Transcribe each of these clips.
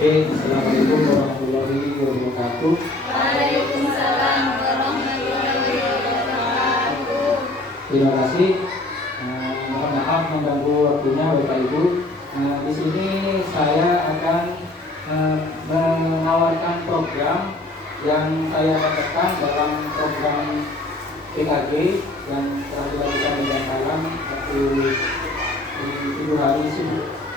Assalamualaikum warahmatullahi wabarakatuh. Waalaikumsalam warahmatullahi wabarakatuh. Terima kasih. Mohon maaf mengganggu waktunya Bapak Ibu. Di sini saya akan menawarkan program yang saya dapatkan dalam program PKG yang telah dilakukan di Bangkalan waktu di 7 hari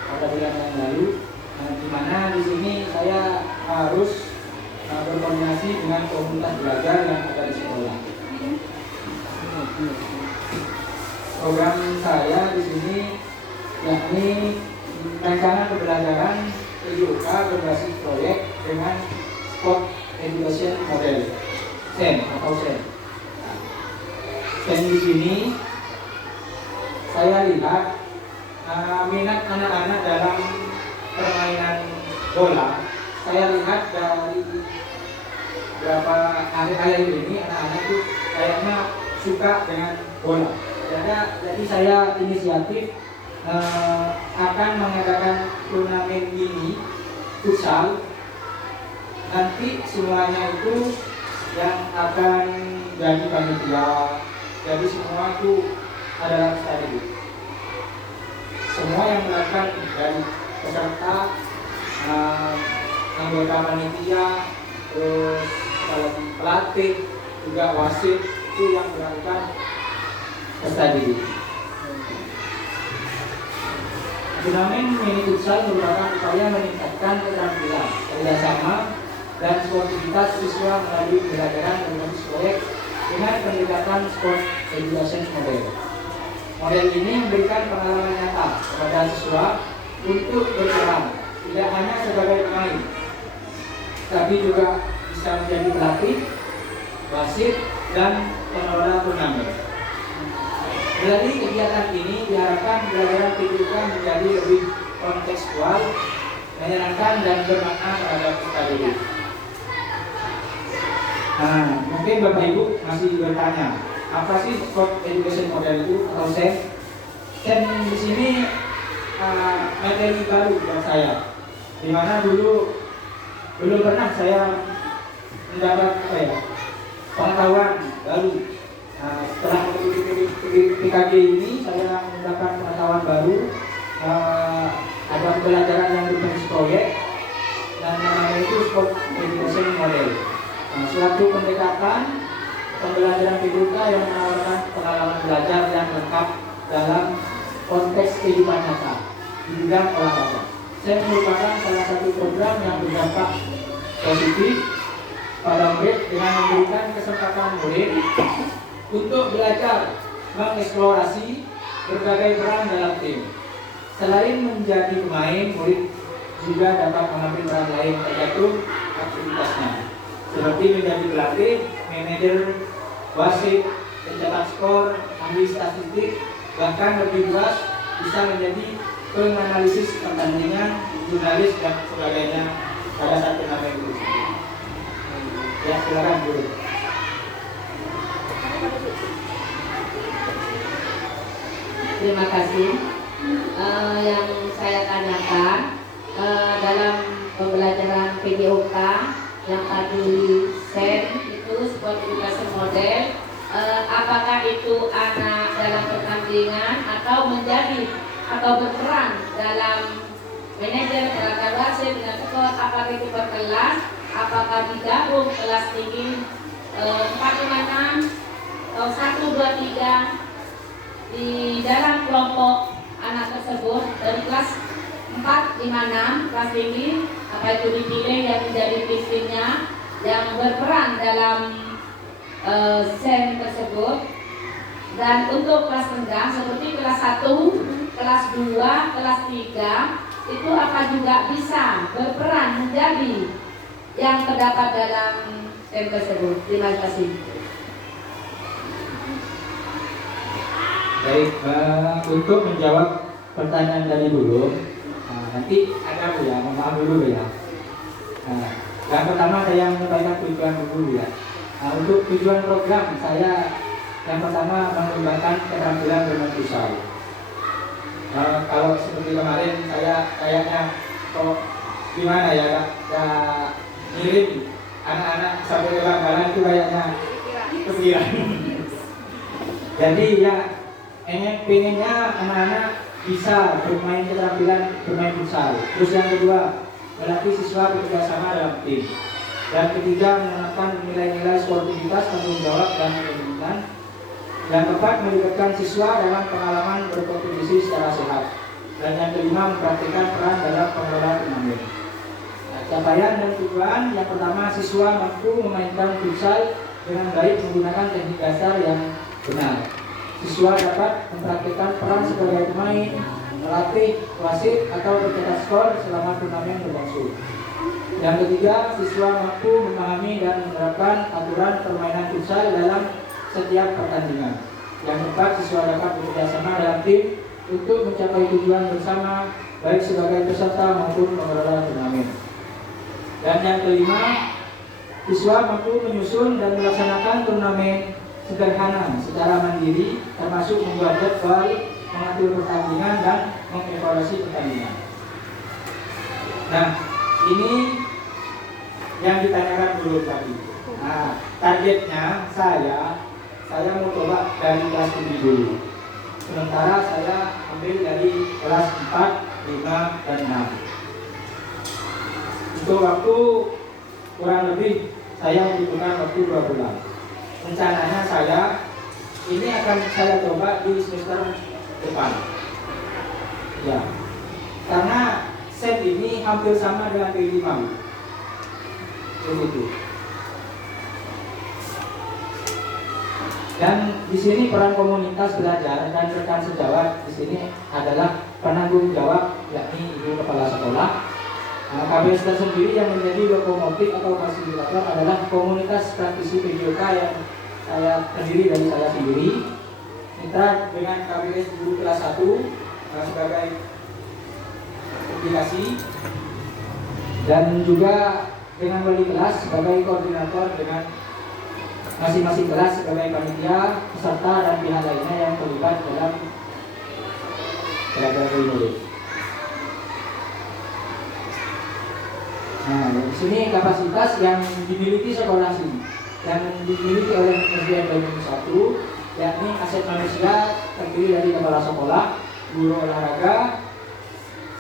pada bulan yang lalu. Di mana di sini saya harus berkoordinasi dengan komunitas belajar yang ada di sekolah. Program saya di sini yakni rencana pembelajaran PJOK berbasis proyek dengan Sport Education Model (SEM) atau SEM. Dan di sini saya lihat minat anak-anak dalam permainan bola. Saya lihat dari beberapa hari-hari ini anak-anak itu kayaknya suka dengan bola. Jadi saya inisiatif akan mengadakan turnamen mini futsal. Nanti semuanya itu yang akan jadi panitia. Jadi semua itu adalah strategi. Semua yang melakukan dari peserta, anggota panitia, terus pelatih, juga wasit itu yang melakukan strategi. Turnamen mini futsal merupakan upaya meningkatkan keterampilan, kerjasama, dan sportivitas siswa melalui pembelajaran berbasis proyek dengan pendekatan sport education model. Model ini memberikan pengalaman nyata kepada siswa untuk berperan, tidak hanya sebagai pemain, tapi juga bisa menjadi pelatih, wasit, dan pengelola turnamen. Melalui kegiatan ini diharapkan pembelajaran PJOK menjadi lebih kontekstual, menyenangkan, dan bermakna terhadap kita didik. Mungkin Bapak Ibu masih bertanya, apa sih Sport Education Model itu atau SEM? SEM di sini materi baru buat saya, dimana dulu belum pernah saya mendapat pengetahuan baru. Setelah mengikuti PKG ini saya mendapat pengetahuan baru, ada pembelajaran yang berbasis proyek dan namanya itu Sport Education Model. Suatu pendekatan pembelajaran PJOK yang menawarkan pengalaman belajar yang lengkap dalam konteks kehidupan nyata di bidang olahraga. Saya merupakan salah satu program yang berdampak positif pada murid dengan memberikan kesempatan murid untuk belajar mengeksplorasi berbagai peran dalam tim. Selain menjadi pemain, murid juga dapat mengambil peran lain tergantung aktivitasnya, seperti menjadi pelatih, manajer, wasit, pencetak skor, ahli statistik, bahkan lebih luas bisa menjadi penganalisis pertandingan, jurnalis, dan sebagainya pada saat turnamen itu. Ya, silakan guru. Terima kasih. Yang saya tanyakan dalam pembelajaran PJOK yang tadi SEM itu Sport Education Model, apakah itu anak dalam pertandingan atau menjadi atau berperan dalam manajer, gerakan wasit, dengan skor, apakah itu per kelas, apakah digabung kelas tinggi 456 atau 1, 2, 3 di dalam kelompok anak tersebut dari kelas 4, 5, 6 kelas tinggi, apa itu dipilih yang menjadi timnya yang berperan dalam SEM tersebut. Dan untuk kelas rendah seperti kelas 1, kelas 2, kelas 3 itu apa juga bisa berperan menjadi yang terdapat dalam SEM tersebut. Terima kasih. Baik, untuk menjawab pertanyaan tadi dulu, nanti ada Bu ya, mohon maaf dulu ya. Yang pertama saya menyampaikan tujuan dulu ya. Untuk tujuan program saya yang pertama mengembangkan keterampilan bermain futsal. Kalau seperti kemarin saya kayaknya kok gimana ya, gak ngirim anak-anak sampai ke Bangkalan itu kayaknya kepikiran. Jadi ya pengennya anak-anak bisa bermain keterampilan bermain futsal. Terus yang kedua, melatih siswa bekerja sama dalam tim. Yang ketiga, menanamkan nilai-nilai sportivitas, tanggung jawab, dan kepemimpinan. Yang keempat, melibatkan siswa dalam pengalaman berkompetisi secara sehat. Dan yang kelima, mempraktikkan peran dalam pengelolaan turnamen. Nah, capaian dan tujuan, yang pertama, siswa mampu memainkan futsal dengan baik menggunakan teknik dasar yang benar. Siswa dapat mempraktikkan peran sebagai pemain, melatih, wasit, atau mencetak skor selama turnamen berlangsung. Yang ketiga, siswa mampu memahami dan menerapkan aturan permainan futsal dalam setiap pertandingan. Yang keempat, siswa dapat bekerjasama dalam tim untuk mencapai tujuan bersama, baik sebagai peserta maupun pengelola turnamen. Dan yang kelima, siswa mampu menyusun dan melaksanakan turnamen sederhana secara mandiri, termasuk membuat jadwal, mengatur pertandingan, dan mengevaluasi pertandingan. Nah, ini yang ditanyakan dulu tadi. Nah, targetnya saya mau coba dari kelas 7 dulu. Sementara saya ambil dari kelas 4, 5, dan 6. Untuk waktu kurang lebih saya membutuhkan waktu 2 bulan. Rencananya ini akan saya coba di semester depan. Ya, karena set ini hampir sama dengan P5. Begitu. Dan di sini peran komunitas belajar dan rekan sejawat di sini adalah penanggung jawab, yakni ibu kepala sekolah. Nah, KBS sendiri yang menjadi lokomotif atau fasilitator adalah komunitas praktisi PJOK yang saya terdiri dari saya sendiri. Mitra dengan KBS guru kelas 1 sebagai aplikasi, dan juga dengan wali kelas sebagai koordinator, dengan masing-masing kelas sebagai panitia, peserta, dan pihak lainnya yang terlibat dalam belajar menulis. Nah, di sini kapasitas yang dimiliki sekolah sini, yang dimiliki oleh SDN Bandung 1, yakni aset manusia terdiri dari kepala sekolah, guru olahraga,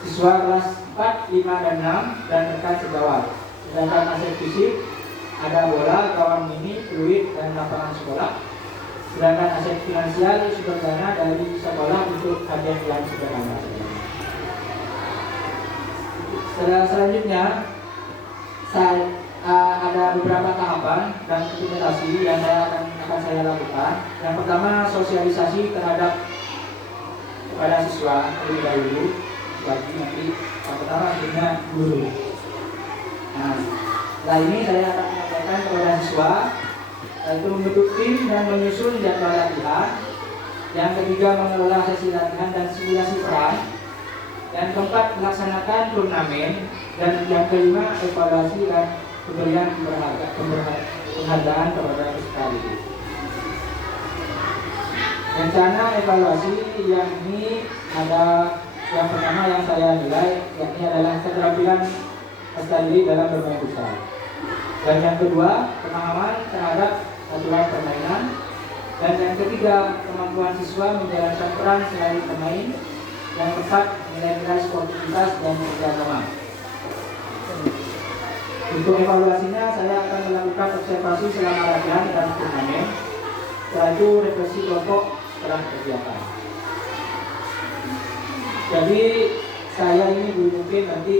siswa kelas 4, 5, dan 6, dan rekan sejawat. Sedangkan aset fisik ada bola, gawang mini, fluid, dan lapangan sekolah. Sedangkan aset finansial sumber dana dari sekolah untuk hadiah yang sederhana. Selanjutnya ada beberapa tahapan dan implementasi yang akan saya lakukan. Yang pertama, sosialisasi terhadap kepada siswa terlebih dahulu, bagi nanti yang pertama akhirnya guru. Nah, setelah ini saya akan menyampaikan kepada siswa, yaitu membentuk tim dan menyusun jadwal latihan. Yang ketiga, mengelola sesi latihan dan simulasi peran. Yang keempat, melaksanakan turnamen. Dan yang kelima, evaluasi dan pemberian penghargaan kepada peserta didik. Rencana evaluasi yang ini ada yang pertama yang saya nilai, yakni adalah keterampilan peserta didik dalam bermain futsal. Dan yang kedua, pemahaman terhadap aturan permainan. Dan yang ketiga, kemampuan siswa menjalankan peran selain pemain. Yang keempat, nilai-nilai sportivitas dan kerjasama. Untuk evaluasinya, saya akan melakukan observasi selama latihan dan turnamen. Setelah itu, refleksi kelompok setelah kegiatan. Jadi saya ini mungkin nanti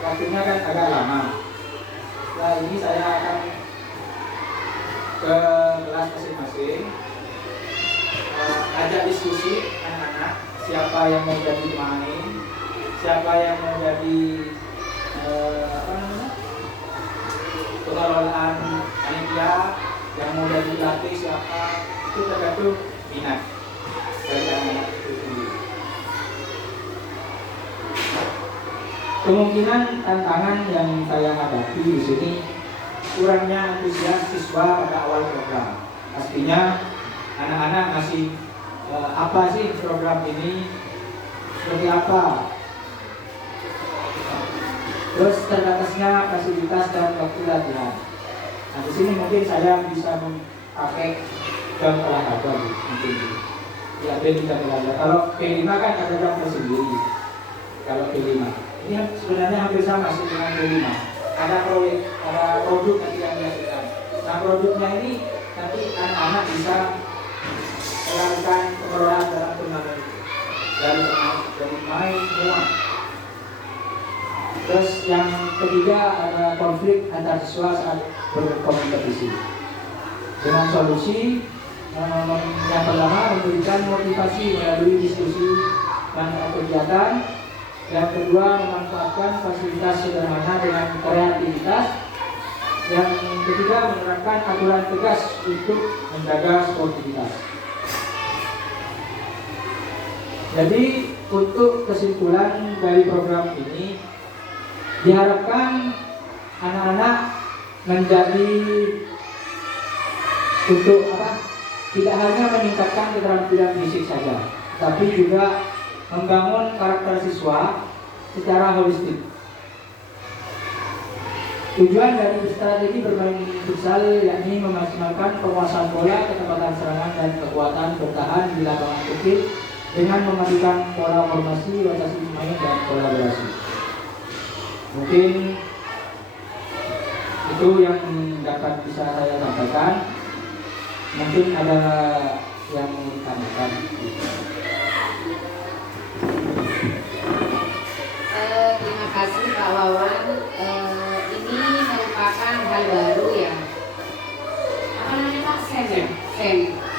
waktunya kan agak lama. Setelah ini saya akan ke kelas masing-masing, ajak diskusi anak-anak, siapa yang mau jadi pemain, siapa yang mau jadi pengelolaan panitia, yang mau jadi pelatih siapa, itu tergantung minat dari anak-anak itu sendiri. Kemungkinan tantangan yang saya hadapi di sini kurangnya antusias siswa pada awal program. Pastinya anak-anak masih apa sih program ini, seperti apa, Terus terbatasnya fasilitas dan waktu latihan. Nah di sini mungkin saya bisa memakai jam olahraga mungkin. Ya B3 belajar. Kalau B5 kan ada jam tersendiri. Kalau B5 ini sebenarnya hampir sama sih dengan B5. Ada proyek, ada produk nanti yang dihasilkan. Nah produknya ini nanti anak-anak bisa melakukan pengelolaan dalam turnamen dari main semua. Terus yang ketiga ada konflik antar siswa saat berkompetisi. Dengan solusi yang pertama memberikan motivasi melalui diskusi dan kegiatan. Yang kedua memanfaatkan fasilitas sederhana dengan kreativitas. Yang ketiga menerapkan aturan tegas untuk menjaga sportivitas. Jadi untuk kesimpulan dari program ini diharapkan anak-anak menjadi untuk tidak hanya meningkatkan keterampilan fisik saja, tapi juga membangun karakter siswa secara holistik. Tujuan dari strategi bermain futsal yakni memaksimalkan penguasaan bola, kecepatan serangan dan kekuatan bertahan di lapangan kecil dengan memadukan pola formasi, rotasi pemain dan kolaborasi. Mungkin itu yang dapat bisa saya sampaikan. Mungkin ada yang mau ditanyakan. Terima kasih Pak Wawan. Ini merupakan hal baru ya. Apa namanya Pak? Sen ya? Sen.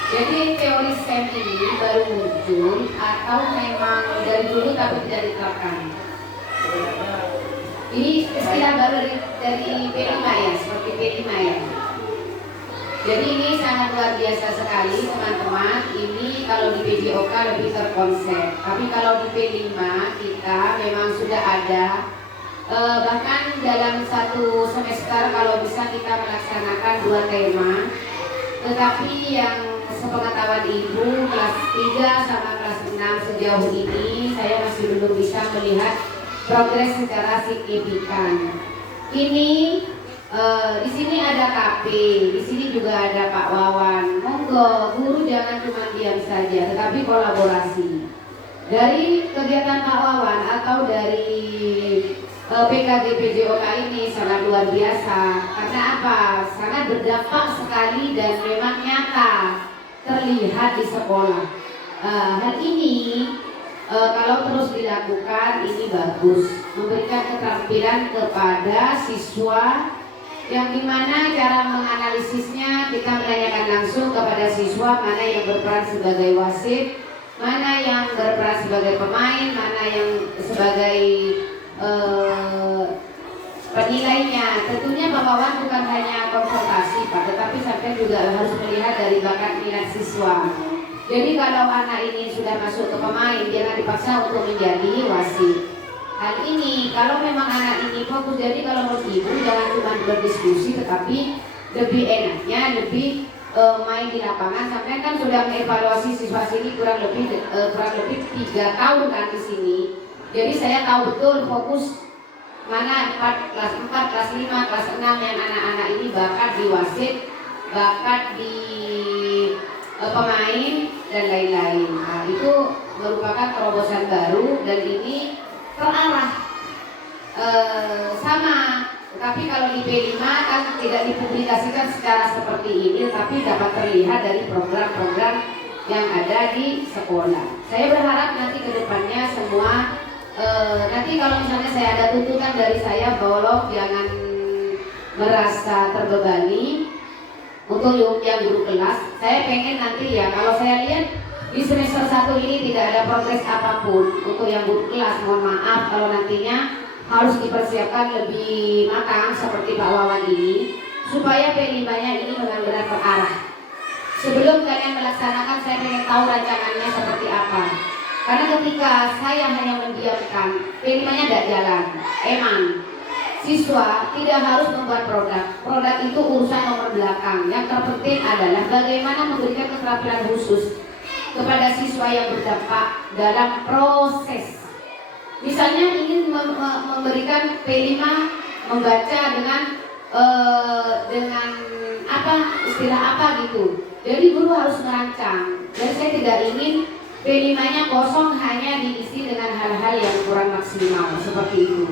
Jadi teori Sen ini baru muncul atau memang dari dulu tapi tidak diterapkan? Ini istilah baru dari P5 ya, seperti P5 ya. Jadi ini sangat luar biasa sekali teman-teman. Ini kalau di PJOK lebih terkonsep, tapi kalau di P5 kita memang sudah ada. Bahkan dalam satu semester kalau bisa kita melaksanakan 2 tema. Tetapi yang sepengetahuan Ibu kelas 3 sama kelas 6 sejauh ini saya masih belum bisa melihat progres secara signifikan. Ini di sini ada KP, di sini juga ada Pak Wawan. Monggo, guru jangan cuma diam saja, tetapi kolaborasi. Dari kegiatan Pak Wawan atau dari PKG PJOK ini sangat luar biasa. Karena apa? Sangat berdampak sekali dan memang nyata terlihat di sekolah. Hal ini kalau terus dilakukan ini bagus, memberikan keterampilan kepada siswa yang dimana cara menganalisisnya kita menanyakan langsung kepada siswa mana yang berperan sebagai wasit, mana yang berperan sebagai pemain, mana yang sebagai penilainya. Tentunya Pak Wawan bukan hanya konsultasi Pak, tetapi sampai juga harus melihat dari bakat minat siswa. Jadi kalau anak ini sudah masuk ke pemain, jangan dipaksa untuk menjadi wasit. Hal ini kalau memang anak ini fokus, jadi kalau menurut Ibu jangan cuma berdiskusi, tetapi lebih enaknya lebih main di lapangan. Sampai kan sudah mengevaluasi siswa sini kurang lebih 3 tahun kan di sini. Jadi saya tahu betul fokus mana kelas 4, kelas 5, kelas 6 yang anak-anak ini bakat di wasit, bakat di pemain dan lain-lain. Nah, itu merupakan terobosan baru dan ini terarah sama. Tapi kalau di P5 kan tidak dipublikasikan secara seperti ini, tapi dapat terlihat dari program-program yang ada di sekolah. Saya berharap nanti ke depannya semua nanti kalau misalnya saya ada tuntutan dari saya, tolong jangan merasa terbebani untuk yang guru kelas. Saya pengen nanti ya, kalau saya lihat di semester 1 ini tidak ada progres apapun untuk yang guru kelas. Mohon maaf kalau nantinya harus dipersiapkan lebih matang seperti Pak Wawan ini, supaya P5-nya ini benar-benar terarah. Sebelum kalian melaksanakan, saya pengen tahu rancangannya seperti apa. Karena ketika saya hanya mendiamkan, P5-nya tidak jalan. Emang siswa tidak harus membuat produk. Produk itu urusan nomor belakang. Yang terpenting adalah bagaimana memberikan keterampilan khusus kepada siswa yang berdampak dalam proses Misalnya ingin memberikan P5 membaca dengan apa, istilah apa gitu. Jadi guru harus merancang. Dan saya tidak ingin P5-nya kosong hanya diisi dengan hal-hal yang kurang maksimal seperti itu.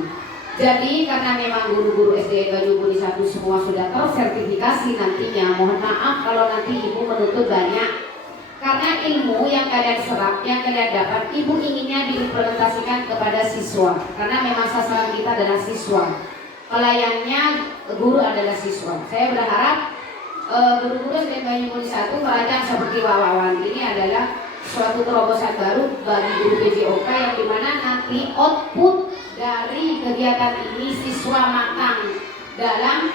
Jadi karena memang guru-guru SD Banyuwangi 1 semua sudah tersertifikasi nantinya, mohon maaf kalau nanti ibu menuntut banyak. Karena ilmu yang kalian serap, yang kalian dapat, ibu inginnya diimplementasikan kepada siswa. Karena memang sasaran kita adalah siswa. Pelayannya guru adalah siswa. Saya berharap guru-guru SD Banyuwangi 1 merancang seperti Wawawan ini adalah suatu terobosan baru bagi guru PJOK yang dimana nanti output dari kegiatan ini siswa matang dalam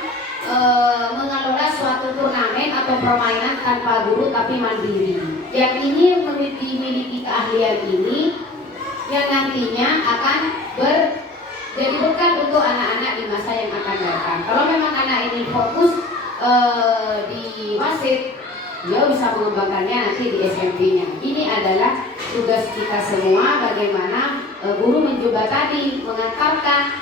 mengelola suatu turnamen atau permainan tanpa guru tapi mandiri. Yang ini memiliki keahlian ini yang nantinya akan jadi bekal untuk anak-anak di masa yang akan datang. Kalau memang anak ini fokus di wasit, dia bisa mengembangkannya nanti di SMP-nya. Ini adalah tugas kita semua, bagaimana guru menjembatani, mengantarkan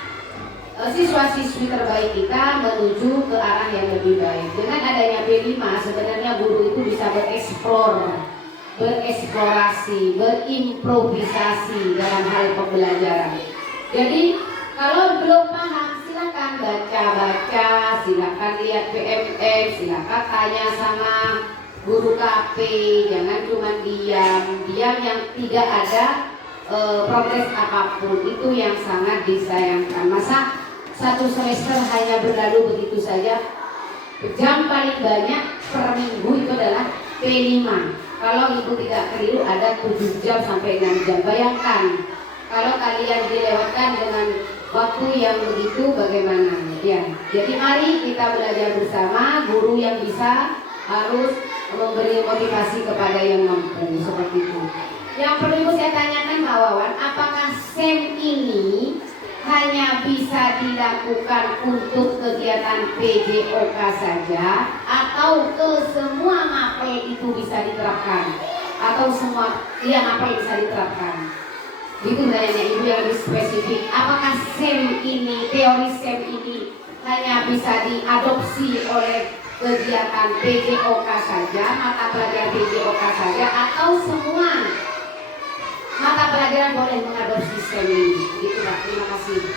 siswa-siswi terbaik kita menuju ke arah yang lebih baik. Dengan adanya P5 sebenarnya guru itu bisa bereksplorasi, berimprovisasi dalam hal pembelajaran. Jadi kalau belum paham silakan baca-baca, silakan lihat PMM, silakan tanya sama guru KP, jangan cuma diam yang tidak ada progres apapun. Itu yang sangat disayangkan. Masa satu semester hanya berlalu begitu saja. Jam paling banyak per minggu itu adalah P5. Kalau ibu tidak keliru ada 7 jam sampai 6 jam. Bayangkan kalau kalian dilewatkan dengan waktu yang begitu bagaimana ya. Jadi mari kita belajar bersama. Guru yang bisa harus memberi motivasi kepada yang mampu, seperti itu. Yang perlu saya tanyakan Pak Wawan, apakah SEM ini hanya bisa dilakukan untuk kegiatan PJOK saja, atau ke semua mapel itu bisa diterapkan, atau semua mapel bisa diterapkan? Itu nanya ibu yang lebih spesifik. Apakah SEM ini, teori SEM ini hanya bisa diadopsi oleh kegiatan PJOK saja, mata pelajaran PJOK saja, atau semua mata pelajaran boleh mengadopsi SEM ini? Gitu Pak, terima kasih.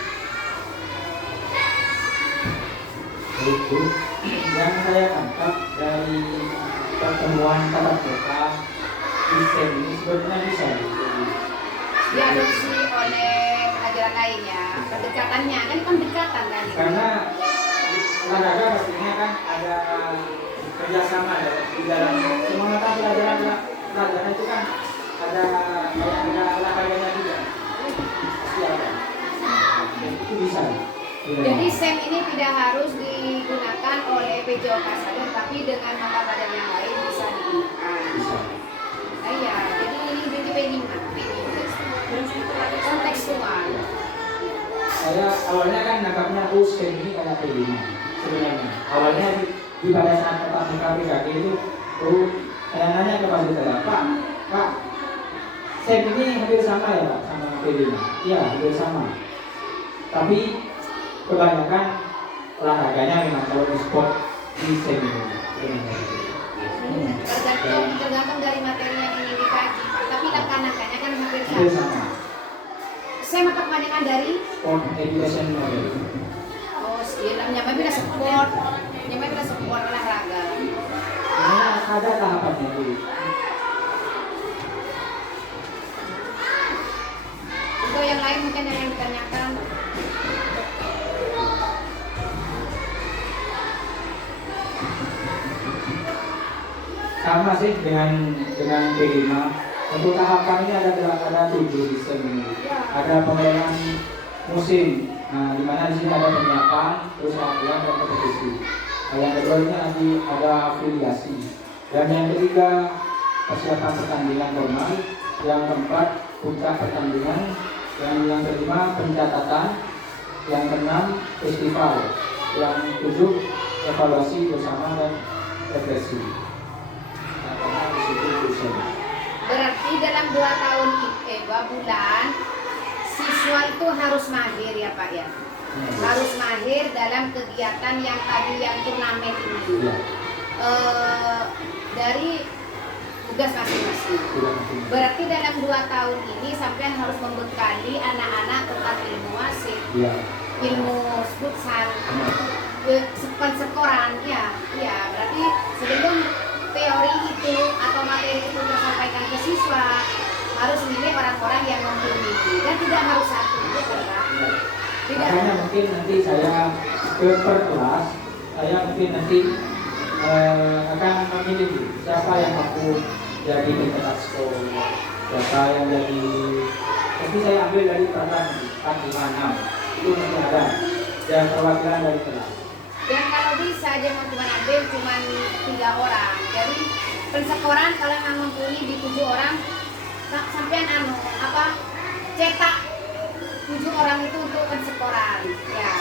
Itu yang saya tangkap dari pertemuan tatap muka di SEM ini sebenarnya bisa diadopsi oleh pelajaran lainnya, pendekatannya kan pendekatan kan? Karena olahraga pastinya kan ada kerjasama ya di dalam semua mata pelajaran itu kan ada olahraganya juga pasti ada. Itu bisa. Jadi SEM ini tidak harus digunakan oleh PJOK saja, tapi dengan mata pelajaran yang lain bisa digunakan. Bisa. Iya, jadi ini P5 kontekstual. Saya awalnya kan nangkapnya SEM ini kayak P5 sebenarnya. Awalnya di pada saat tetap muka PKK itu, saya nanya ke Pak Sutera, Pak, SEM ini hampir sama ya Pak sama P5? Iya, hampir sama. Tapi kebanyakan olahraganya memang kalau di sport di SEM itu. Tergantung dari materi yang ingin dikaji, Pak. Tapi langkah-langkahnya kan hampir Hampir sama. sama. Saya mata kebanyakan dari Sport education model. nyampe bila sport olahraga. Nah, ada tahapannya dulu. Untuk yang lain mungkin ada yang ditanyakan. Sama sih dengan P5. Untuk tahapan ini ada 7 di SEM ini. Ada pemilihan musim. Nah, di mana di sini ada penyiapan, terus latihan dan kompetisi. Nah, yang kedua ini nanti ada afiliasi. Dan yang ketiga persiapan pertandingan normal. Yang keempat puncak pertandingan. Yang kelima pencatatan. Yang keenam festival. Yang ketujuh evaluasi bersama dan regresi. Nah, di situ Berarti dalam 2 tahun 2 bulan siswa siswa itu harus mahir ya Pak ya. Harus mahir dalam kegiatan yang tadi yang turnamen ini. Iya. Dari tugas masing-masing. Berarti dalam 2 tahun ini sampean harus membekali anak-anak tentang ilmu wasit, Iya. ilmu futsal, pensekoran ya. Berarti sebelum teori itu atau materi itu disampaikan ke siswa harus milih orang-orang yang mumpuni dan tidak harus satu ya Pak. Tidak. Makanya mungkin nanti saya ke per kelas, saya mungkin nanti akan memilih siapa yang mampu jadi pencetak skor, siapa yang jadi, nanti saya ambil dari peran 4, 5, 6 itu nanti ada dan perwakilan dari kelas. Dan kalau bisa jangan cuma ambil cuma 3 orang. Jadi pensekoran kalau memang mumpuni di 7 orang, sampean cetak 7 orang itu untuk pensekoran. Ya,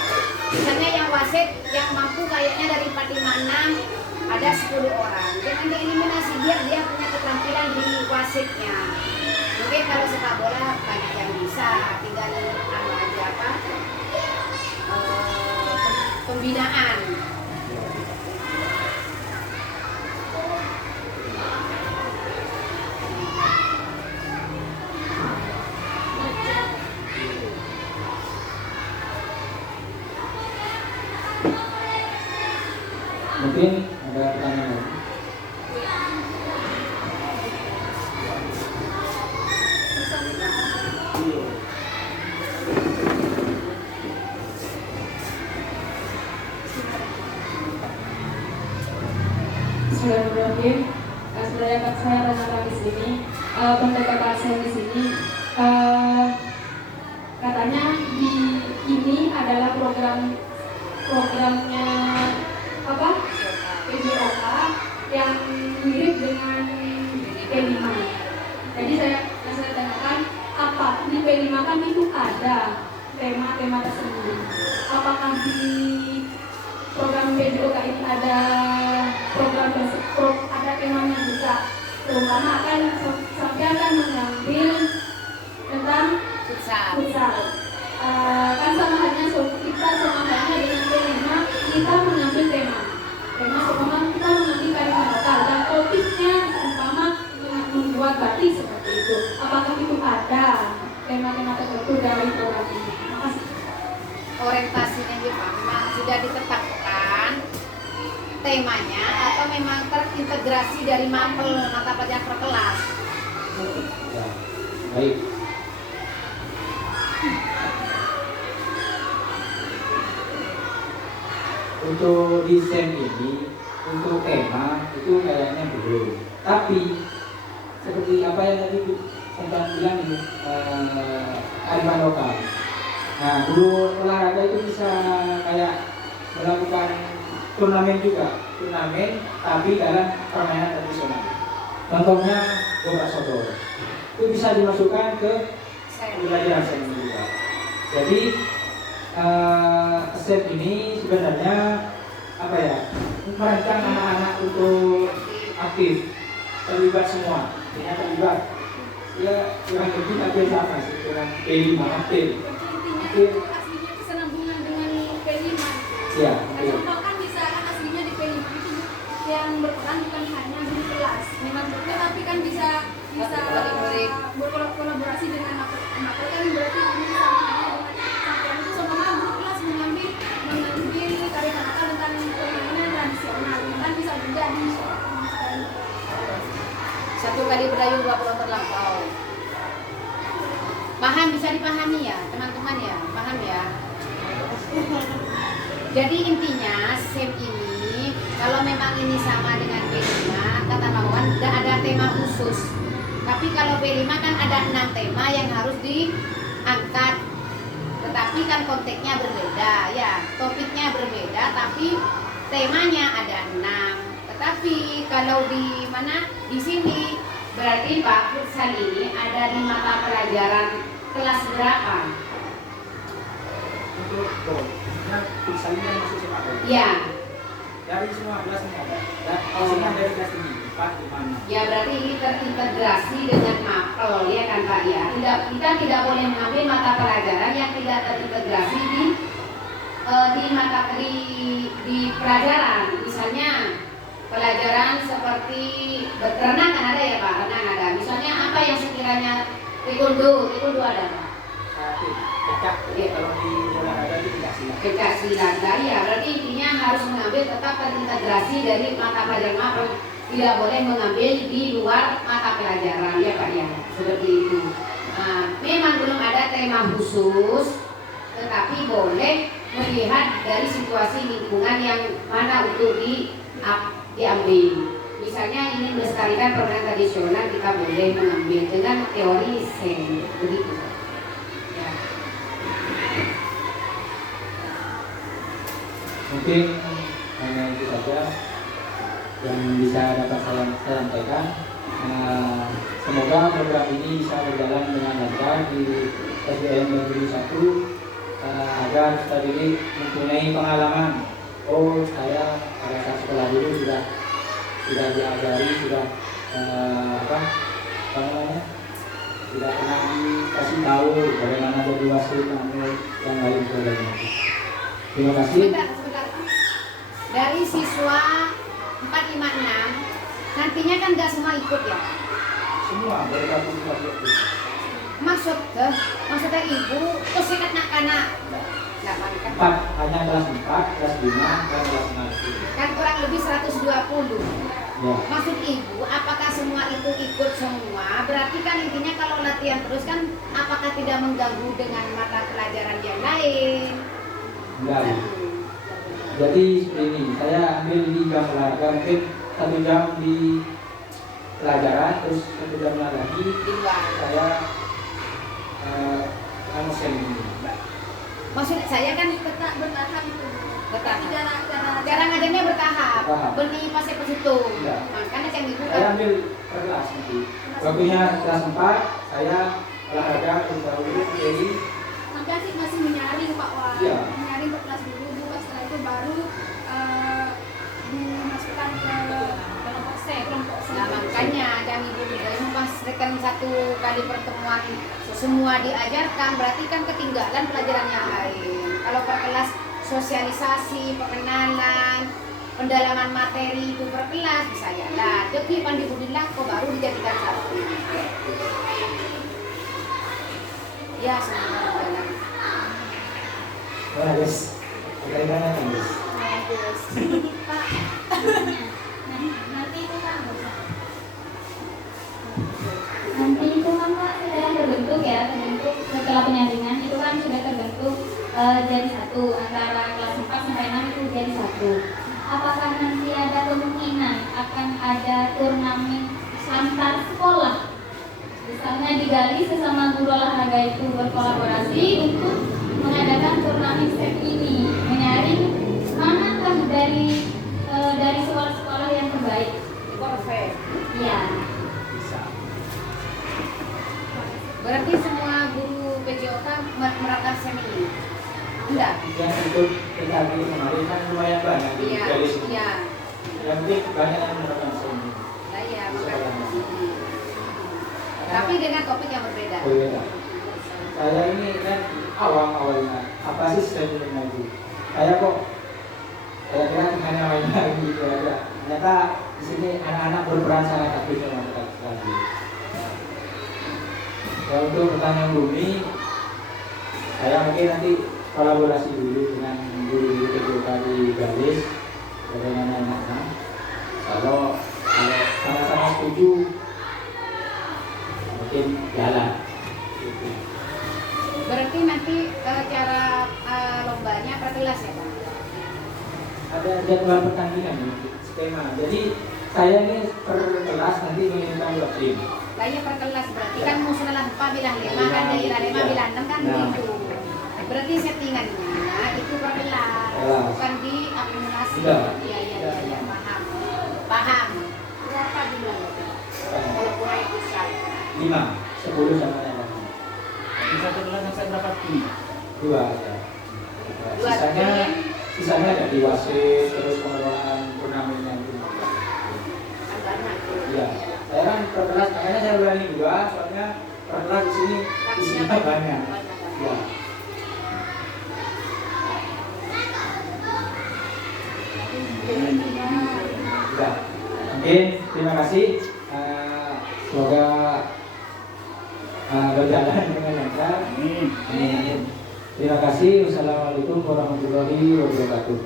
misalnya yang wasit yang mampu kayaknya dari 4, 5, 6 ada 10 orang. Jangan dieliminasi biar dia punya keterampilan di wasitnya. Mungkin kalau sepak bola banyak yang bisa, tinggal pembinaan. Mungkin ada pertanyaan lagi. Bismillahirrahmanirrahim. Sebenarnya kan saya tanyakan di sini, pendekatan saya di sini, katanya di ini adalah programnya apa? PJOK yang mirip dengan P5. Jadi saya tanyakan, apa di P5 kan itu ada tema-tema tersendiri. Apakah di program PJOK ini ada ada temanya juga, terutama akan sampai akan mengambil tentang futsal. Kan sama halnya kita sama halnya dengan P5 kita mengambil tema seumpama kita mengambil kalimat lokal dan topiknya seumpama membuat batik seperti itu. Apakah itu ada tema-tema tertentu dari program ini? Makasih. Orientasinya memang sudah ditetapkan temanya atau memang terintegrasi dari mata pelajaran per kelas. Ya, baik. Untuk desain ini, untuk tema itu kayaknya belum. Tapi seperti apa yang tadi saya bilang ini, kearifan lokal. Nah, guru olahraga itu bisa kayak melakukan turnamen juga, tapi dalam permainan tradisional. Contohnya bola sodor, itu bisa dimasukkan ke pembelajaran seni juga. Jadi set ini sebenarnya apa ya, merancang anak-anak untuk aktif, terlibat semua, ya terlibat. Ya kurang lebih hampir sama sih dengan P5 aktif. Aslinya kesenambungan dengan P5. Ya, Contoh kan bisa kan aslinya di P5 itu yang berperan bukan hanya guru kelas, memang betul, tapi kan bisa berkolaborasi dengan makhluk kan berarti ini sama halnya dengan sampean itu sama guru kelas mengambil karya nakal tentang permainan tradisional kan bisa menjadi Satu kali berdayung 2 penonton lampau. Paham, bisa dipahami ya teman-teman ya, paham ya. Jadi intinya SEM ini kalau memang ini sama dengan P5 kata Mawan tidak ada tema khusus. Tapi kalau P5 kan ada 6 tema yang harus diangkat. Tetapi kan konteksnya berbeda ya, topiknya berbeda tapi temanya ada 6. Tetapi kalau di mana di sini berarti Pak futsal ini ada di mata pelajaran kelas berapa? Untuk futsal ini masuk sepak bola. Ya, dari semua kelas semua ada. Ya, maksudnya dari kelas ini 4, 5, 6. Ya berarti ini terintegrasi dengan mapel ya kan Pak ya. Kita tidak boleh mengambil mata pelajaran yang tidak terintegrasi di pelajaran. Misalnya pelajaran seperti berenang kan ada ya Pak, renang ada. Misalnya apa yang sekiranya taekwondo ada Pak. Pecah, kalau di olahraga itu tidak silat. Pencak silat. Nah, ya berarti intinya harus mengambil tetap terintegrasi dari mata pelajaran mapel. Tidak boleh mengambil di luar mata pelajaran ya Pak ya. Seperti itu. Nah, memang belum ada tema khusus, tetapi boleh melihat dari situasi lingkungan yang mana untuk diambil. Misalnya ingin melestarikan permainan tradisional, kita boleh mengambil dengan teori Sen, begitu. Ya. Mungkin hanya itu saja yang bisa dapat saya sampaikan. Semoga program ini bisa berjalan dengan lancar di SBM Negeri 1 agar kita ini mempunyai pengalaman. Oh, saya pada saat sekolah dulu sudah diajari, sudah tidak pernah dikasih tahu bagaimana jadi wasit yang lain sebagainya. Terima kasih. Sebentar. Dari siswa 4, 5, 6 nantinya kan nggak semua ikut ya. Semua bergabung kelas itu. Maksudnya ibu terus ingat anak-anak. Nggak kan? 4, hanya kelas 4, kelas 5, dan kelas 6. Kan kurang lebih 120. Ya. Maksud ibu, apakah semua itu ikut semua? Berarti kan intinya kalau latihan terus kan, apakah tidak mengganggu dengan mata pelajaran yang lain? Enggak. Jadi seperti ini, saya ambil di jam olahraga mungkin 1 jam di pelajaran, terus 1 jam lagi Di luar. saya ini. Maksud saya kan bertahan itu. bertahap. Cara Cara ngajarnya bertahap. Bertahap. Benih pas ke situ. Ya. Makanya yang ibu Saya ambil per kelas nanti. Waktunya kelas 4, saya olahraga dahulu jadi Nanti masih menyaring Pak Wan. Iya. Menyaring ke kelas dulu, setelah itu baru dimasukkan ke kelompok C. Nah, makanya jam ibu juga pas rekan 1 kali pertemuan semua diajarkan, berarti kan ketinggalan pelajaran yang lain. Kalau per kelas sosialisasi, perkenalan, pendalaman materi itu per kelas bisa jalan. Jadi pandibudillah kok baru dijadikan 1. Ya, semoga berjalan. wah guys, bagaimana guys? Bagus. Pak, nanti itu kan Pak sudah terbentuk ya, setelah penyaringan itu kan sudah terbentuk jadi 1 antara kelas 4 sampai 6 itu jadi 1. Apakah nanti ada kemungkinan akan ada turnamen antar sekolah? Misalnya digali sesama guru olahraga itu berkolaborasi untuk mengadakan turnamen set ini, menyaring manakah dari sekolah-sekolah yang terbaik. Perfect. Iya. Bisa. Berarti semua guru PJOK merakas semi. Enggak. Yang ikut PKB kemarin kan lumayan banyak di Iya. garis ini. Iya. Yang penting banyak yang melakukan seni. Nah, iya, makanya. Tapi dengan topik yang berbeda. Berbeda. Saya ini kan awalnya apa sih seninya itu? Saya kira hanya main gitu aja. Ternyata di sini anak-anak berperan sangat aktif dalam lagi. Ya, untuk pertanyaan Bumi, saya mungkin nanti kolaborasi dulu dengan guru-guru PJOK di Galis bagaimana enaknya. Kalau sama-sama setuju mungkin jalan. Gitu. Berarti nanti cara lombanya per kelas ya Pak? Ada jadwal pertandingan nih, skema. Jadi saya ini per kelas nanti mengirimkan 2 tim. Kayaknya per kelas berarti kan musuh lempa bilang 5 kan daerah 5 bilang 6 kan Nah. begitu. Berarti settingannya itu per kelas, Kelas. bukan di akumulasi. Iya. Iya, paham. Berapa jumlahnya? Kalau kurang besar. 5, 10 sama yang lain. Di satu kelas sampai berapa tim? 2 ya. Dua Sisanya tim. sisanya ada di wasit, terus pengelolaan turnamennya itu. Ya, saya kan perkelas, makanya saya berani juga, soalnya perkelas di sini isinya banyak. Ya. Ya, mungkin terima kasih. Semoga berjalan dengan lancar. Terima kasih. Wassalamualaikum warahmatullahi wabarakatuh.